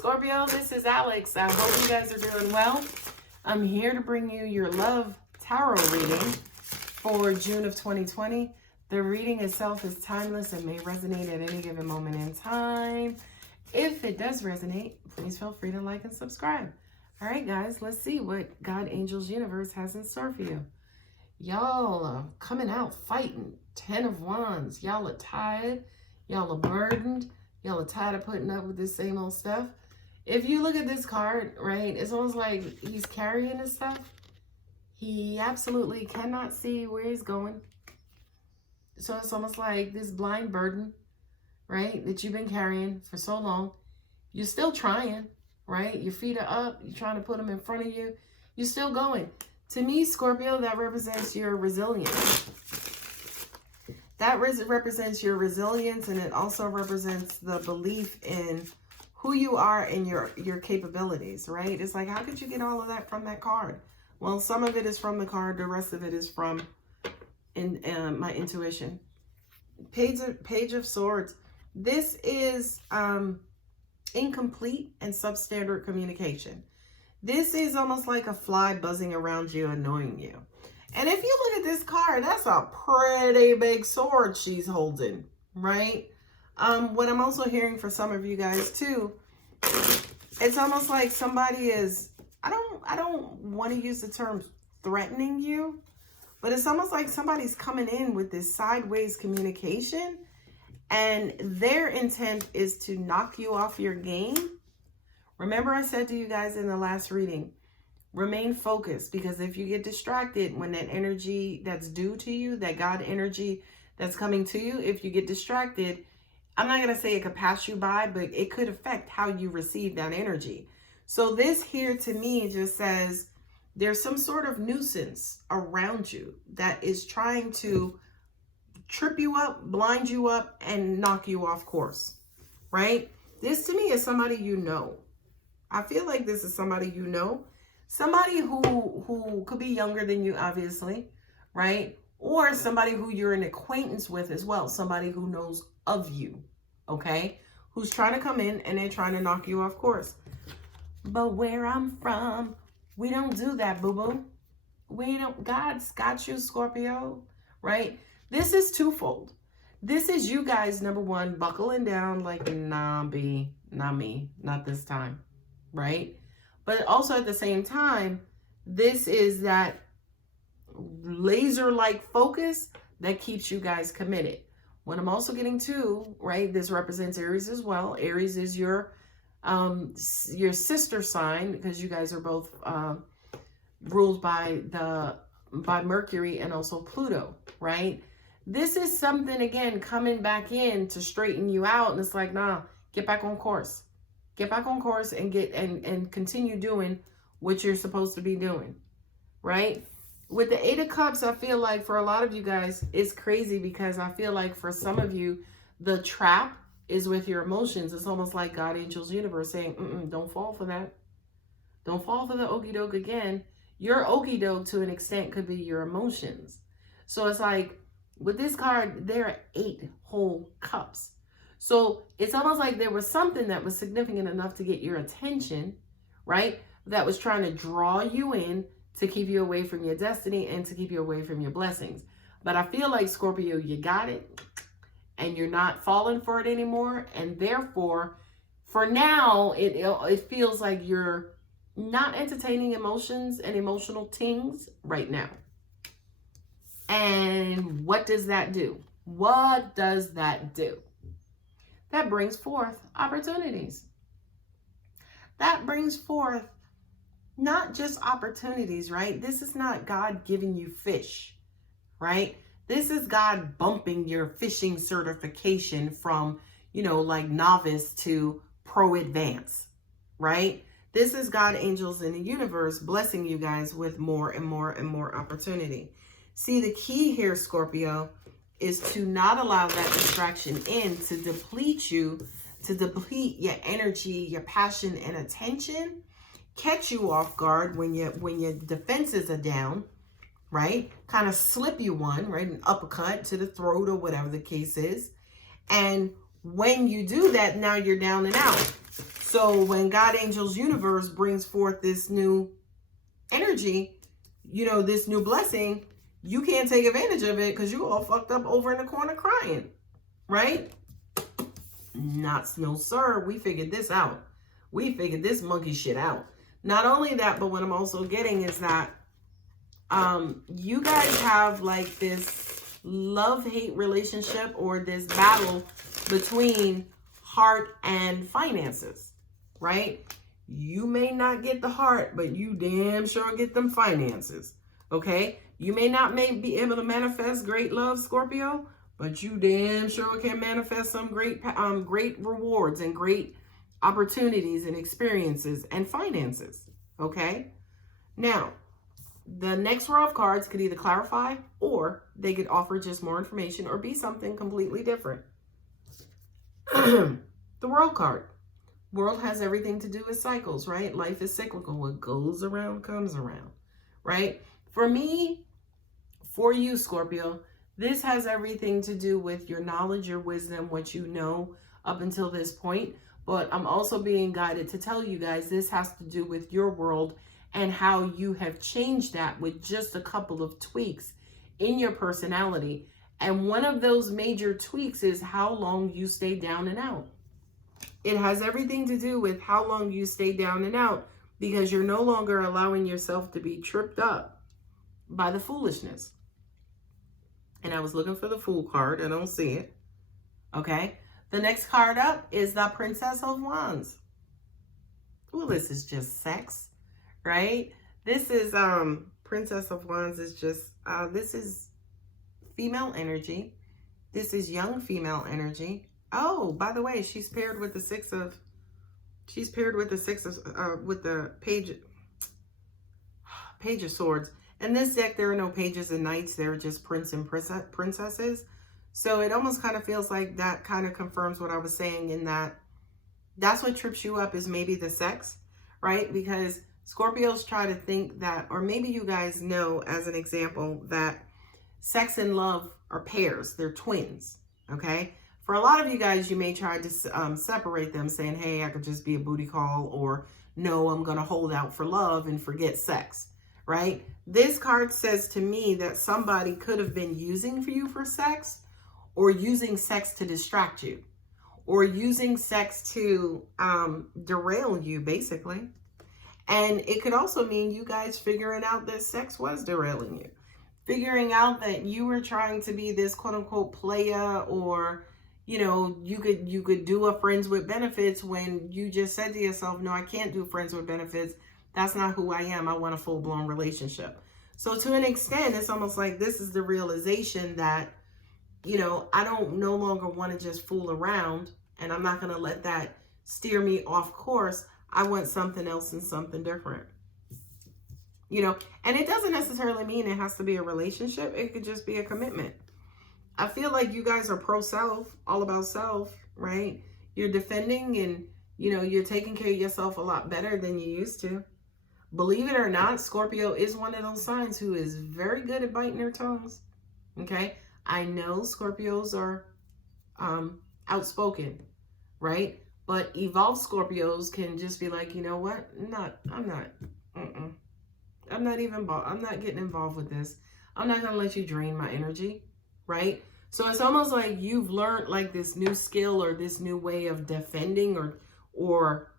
Scorpio, this is Alex. I hope you guys are doing well. I'm here to bring you your love tarot reading for June of 2020. The reading itself is timeless and may resonate at any given moment in time. If it does resonate, please feel free to like and subscribe. All right, guys, let's see what God, Angels, Universe has in store for you. Y'all are coming out fighting. 10 of Wands. Y'all are tired. Y'all are burdened. Y'all are tired of putting up with this same old stuff. If you look at this card, right, it's almost like he's carrying this stuff. He absolutely cannot see where he's going. So it's almost like this blind burden, right, that you've been carrying for so long. You're still trying, right? Your feet are up. You're trying to put them in front of you. You're still going. To me, Scorpio, that represents your resilience. That represents your resilience, and it also represents the belief in who you are and your capabilities, right? It's like, how could you get all of that from that card? Well, some of it is from the card. The rest of it is from my intuition. Page of Swords. This is incomplete and substandard communication. This is almost like a fly buzzing around you, annoying you. And if you look at this card, that's a pretty big sword she's holding, right? What I'm also hearing for some of you guys too, it's almost like somebody is, I don't want to use the term threatening you, but it's almost like somebody's coming in with this sideways communication, and their intent is to knock you off your game. Remember I said to you guys in the last reading, remain focused, because if you get distracted when that energy that's due to you, that God energy that's coming to you, if you get distracted, I'm not going to say it could pass you by, but it could affect how you receive that energy. So this here to me just says there's some sort of nuisance around you that is trying to trip you up, blind you up, and knock you off course, right? This to me is somebody you know. I feel like this is somebody you know. Somebody who could be younger than you, obviously, right? Or somebody who you're an acquaintance with as well. Somebody who knows of you, okay? Who's trying to come in and they're trying to knock you off course. But where I'm from, we don't do that, boo-boo. We don't. God's got you, Scorpio, right? This is twofold. This is you guys, number one, buckling down like, nah, B, not me, not this time, right? But also at the same time, this is that laser-like focus that keeps you guys committed. What I'm also getting to, right, this represents Aries as well. Aries is your sister sign, because you guys are both ruled by Mercury and also Pluto, right? This is something, again, coming back in to straighten you out. And it's like, nah, get back on course. Get back on course and and continue doing what you're supposed to be doing, right? With the Eight of Cups, I feel like for a lot of you guys, it's crazy, because I feel like for some of you, the trap is with your emotions. It's almost like God, Angels, Universe saying, don't fall for that. Don't fall for the okie doke again. Your okie doke to an extent could be your emotions. So it's like with this card, there are 8 whole cups. So it's almost like there was something that was significant enough to get your attention, right? That was trying to draw you in to keep you away from your destiny and to keep you away from your blessings. But I feel like, Scorpio, you got it and you're not falling for it anymore. And therefore, for now, it feels like you're not entertaining emotions and emotional things right now. And what does that do? What does that do? That brings forth opportunities. That brings forth not just opportunities, right? This is not God giving you fish, right? This is God bumping your fishing certification from, like novice to pro advance, right? This is God, Angels, in the Universe blessing you guys with more and more and more opportunity. See, the key here, Scorpio, is to not allow that distraction in to deplete you, to deplete your energy, your passion, and attention, catch you off guard when your defenses are down, right? Kind of slip you one, right? An uppercut to the throat or whatever the case is. And when you do that, now you're down and out. So when God Angels Universe brings forth this new energy, you know, this new blessing, you can't take advantage of it because you all fucked up over in the corner crying, right? No, sir. We figured this out. We figured this monkey shit out. Not only that, but what I'm also getting is that you guys have like this love-hate relationship or this battle between heart and finances, right? You may not get the heart, but you damn sure get them finances, okay? You may not be able to manifest great love, Scorpio, but you damn sure can manifest some great rewards and great opportunities and experiences and finances, okay? Now, the next row of cards could either clarify or they could offer just more information or be something completely different. The World card. World has everything to do with cycles, right? Life is cyclical. What goes around comes around, right? For me, for you, Scorpio, this has everything to do with your knowledge, your wisdom, what you know up until this point. But I'm also being guided to tell you guys this has to do with your world and how you have changed that with just a couple of tweaks in your personality. And one of those major tweaks is how long you stay down and out. It has everything to do with how long you stay down and out because you're no longer allowing yourself to be tripped up by the foolishness. And I was looking for the Fool card. I don't see it. Okay. The next card up is the Princess of Wands. Well, this is just sex, right? This is Princess of Wands is just this is female energy. This is young female energy. Oh, by the way, she's paired with the with the Page of Swords. In this deck, there are no pages and knights. There are just prince and princesses. So it almost kind of feels like that kind of confirms what I was saying in that that's what trips you up is maybe the sex, right? Because Scorpios try to think that, or maybe you guys know as an example that sex and love are pairs. They're twins, okay? For a lot of you guys, you may try to separate them saying, hey, I could just be a booty call, or no, I'm going to hold out for love and forget sex, right? This card says to me that somebody could have been using you for sex, or using sex to distract you, or using sex to derail you, basically. And it could also mean you guys figuring out that sex was derailing you. Figuring out that you were trying to be this quote unquote playa, or, you know, you could do a friends with benefits when you just said to yourself, no, I can't do friends with benefits. That's not who I am. I want a full blown relationship. So to an extent, it's almost like this is the realization that, you know, I don't no longer want to just fool around, and I'm not going to let that steer me off course. I want something else and something different. You know, and it doesn't necessarily mean it has to be a relationship. It could just be a commitment. I feel like you guys are pro-self, all about self, right? You're defending and, you know, you're taking care of yourself a lot better than you used to. Believe it or not, Scorpio is one of those signs who is very good at biting their tongues. Okay? I know Scorpios are outspoken, right? But evolved Scorpios can just be like, you know what? I'm not getting involved with this. I'm not going to let you drain my energy, right? So it's almost like you've learned like this new skill or this new way of defending or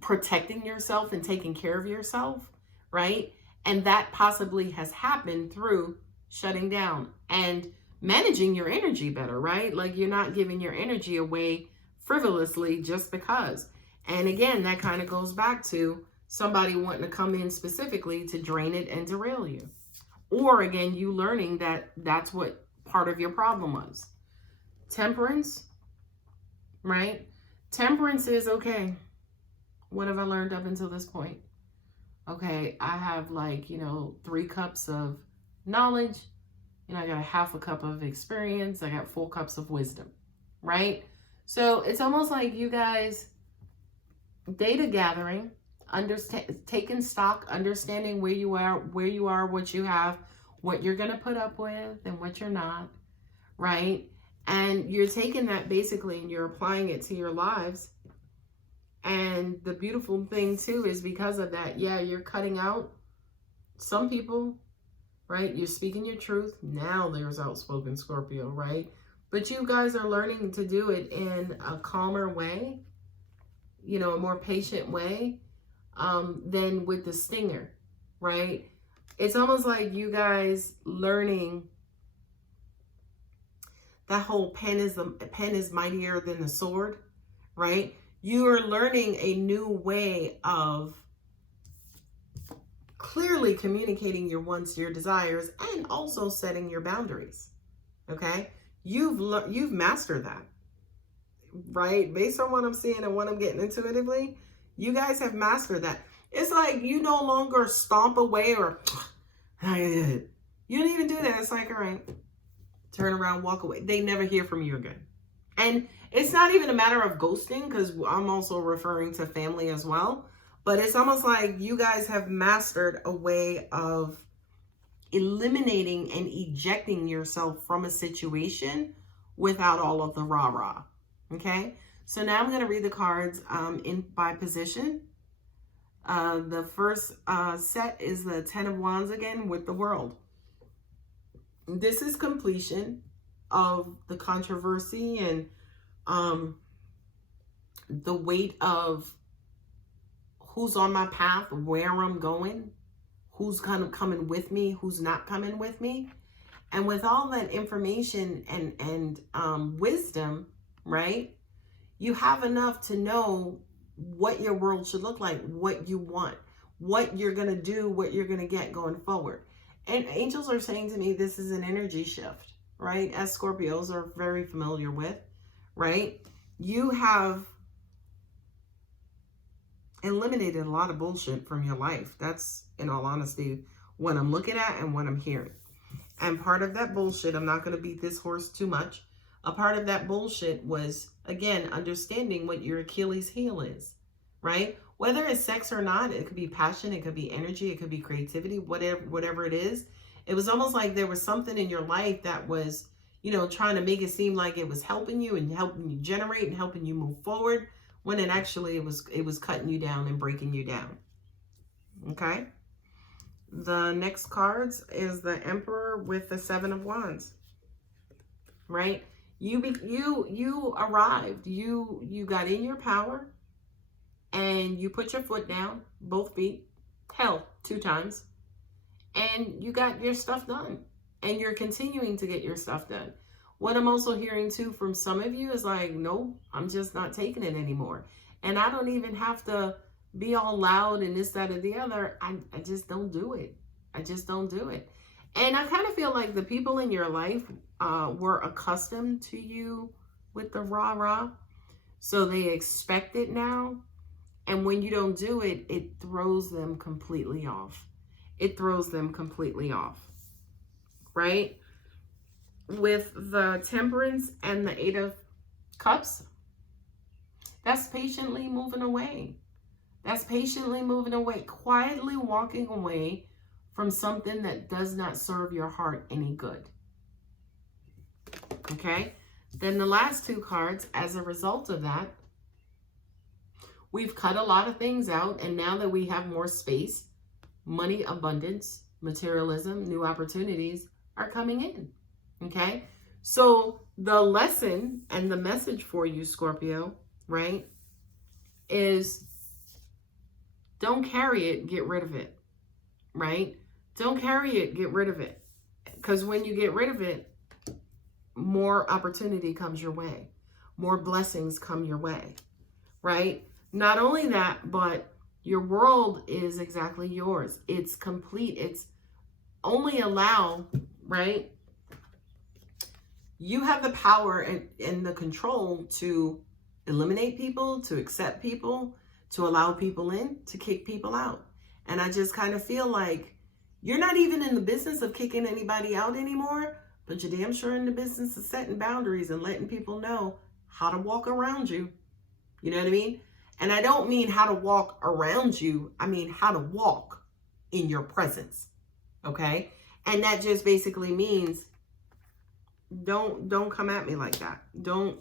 protecting yourself and taking care of yourself, right? And that possibly has happened through shutting down and managing your energy better, right? Like you're not giving your energy away frivolously just because. And again, that kind of goes back to somebody wanting to come in specifically to drain it and derail you. Or again, you learning that that's what part of your problem was. Temperance, right? Temperance is okay. What have I learned up until this point? Okay, I have like, 3 cups of knowledge. I got a half a cup of experience. I got 4 cups of wisdom, right? So it's almost like you guys data gathering, taking stock, understanding where you are, what you have, what you're going to put up with and what you're not, right? And you're taking that basically and you're applying it to your lives. And the beautiful thing too is because of that, yeah, you're cutting out some people, right? You're speaking your truth. Now there's outspoken Scorpio, right? But you guys are learning to do it in a calmer way, you know, a more patient way, than with the stinger, right? It's almost like you guys learning that whole pen is mightier than the sword, right? You are learning a new way of clearly communicating your wants, your desires, and also setting your boundaries. Okay, you've mastered that, right? Based on what I'm seeing and what I'm getting intuitively, you guys have mastered that. It's like you no longer stomp away or you don't even do that. It's like, all right, turn around, walk away. They never hear from you again. And it's not even a matter of ghosting, because I'm also referring to family as well. But it's almost like you guys have mastered a way of eliminating and ejecting yourself from a situation without all of the rah-rah. Okay? So now I'm going to read the cards by position. The first set is the 10 of Wands again with the World. This is completion of the controversy and the weight of who's on my path, where I'm going, who's kind of coming with me, who's not coming with me. And with all that information and wisdom, right, you have enough to know what your world should look like, what you want, what you're going to do, what you're going to get going forward. And angels are saying to me, this is an energy shift, right? As Scorpios are very familiar with, right? You have eliminated a lot of bullshit from your life. That's, in all honesty, what I'm looking at and what I'm hearing. And part of that bullshit, I'm not going to beat this horse too much. A part of that bullshit was, again, understanding what your Achilles heel is, right? Whether it's sex or not, it could be passion, it could be energy, it could be creativity, whatever it is. It was almost like there was something in your life that was, you know, trying to make it seem like it was helping you and helping you generate and helping you move forward, when it actually it was cutting you down and breaking you down. Okay? The next cards is the Emperor with the 7 of Wands. Right? You arrived. You got in your power and you put your foot down, both feet, hell, 2 times. And you got your stuff done. And you're continuing to get your stuff done. What I'm also hearing too from some of you is like, no, I'm just not taking it anymore. And I don't even have to be all loud and this, that, or the other. I just don't do it. I just don't do it. And I kind of feel like the people in your life were accustomed to you with the rah-rah. So they expect it now. And when you don't do it, it throws them completely off. It throws them completely off. Right? With the Temperance and the 8 of Cups, that's patiently moving away. That's patiently moving away, quietly walking away from something that does not serve your heart any good. Okay? Then the last 2 cards, as a result of that, we've cut a lot of things out, and now that we have more space, money, abundance, materialism, new opportunities are coming in. Okay, so the lesson and the message for you, Scorpio, right, is don't carry it, get rid of it, right? Don't carry it, get rid of it. Because when you get rid of it, more opportunity comes your way. More blessings come your way, right? Not only that, but your world is exactly yours. It's complete. It's only allow, right? You have the power and the control to eliminate people, to accept people, to allow people in, to kick people out. And I just kind of feel like you're not even in the business of kicking anybody out anymore, but you're damn sure in the business of setting boundaries and letting people know how to walk around you. You know what I mean? And I don't mean how to walk around you. I mean how to walk in your presence. Okay? And that just basically means don't come at me like that. Don't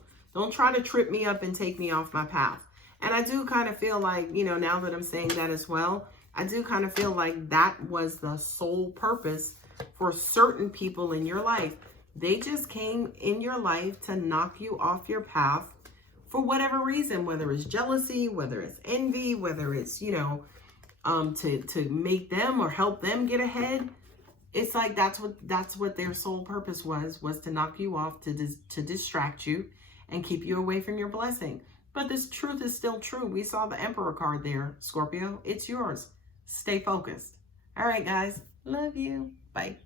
try to trip me up and take me off my path. And I do kind of feel like, you know, now that I'm saying that as well, I do kind of feel like that was the sole purpose for certain people in your life. They just came in your life to knock you off your path for whatever reason, whether it's jealousy, whether it's envy, whether it's, you know, to make them or help them get ahead. It's like that's what their sole purpose was to knock you off, to distract you and keep you away from your blessing. But this truth is still true. We saw the Emperor card there, Scorpio. It's yours. Stay focused. All right, guys. Love you. Bye.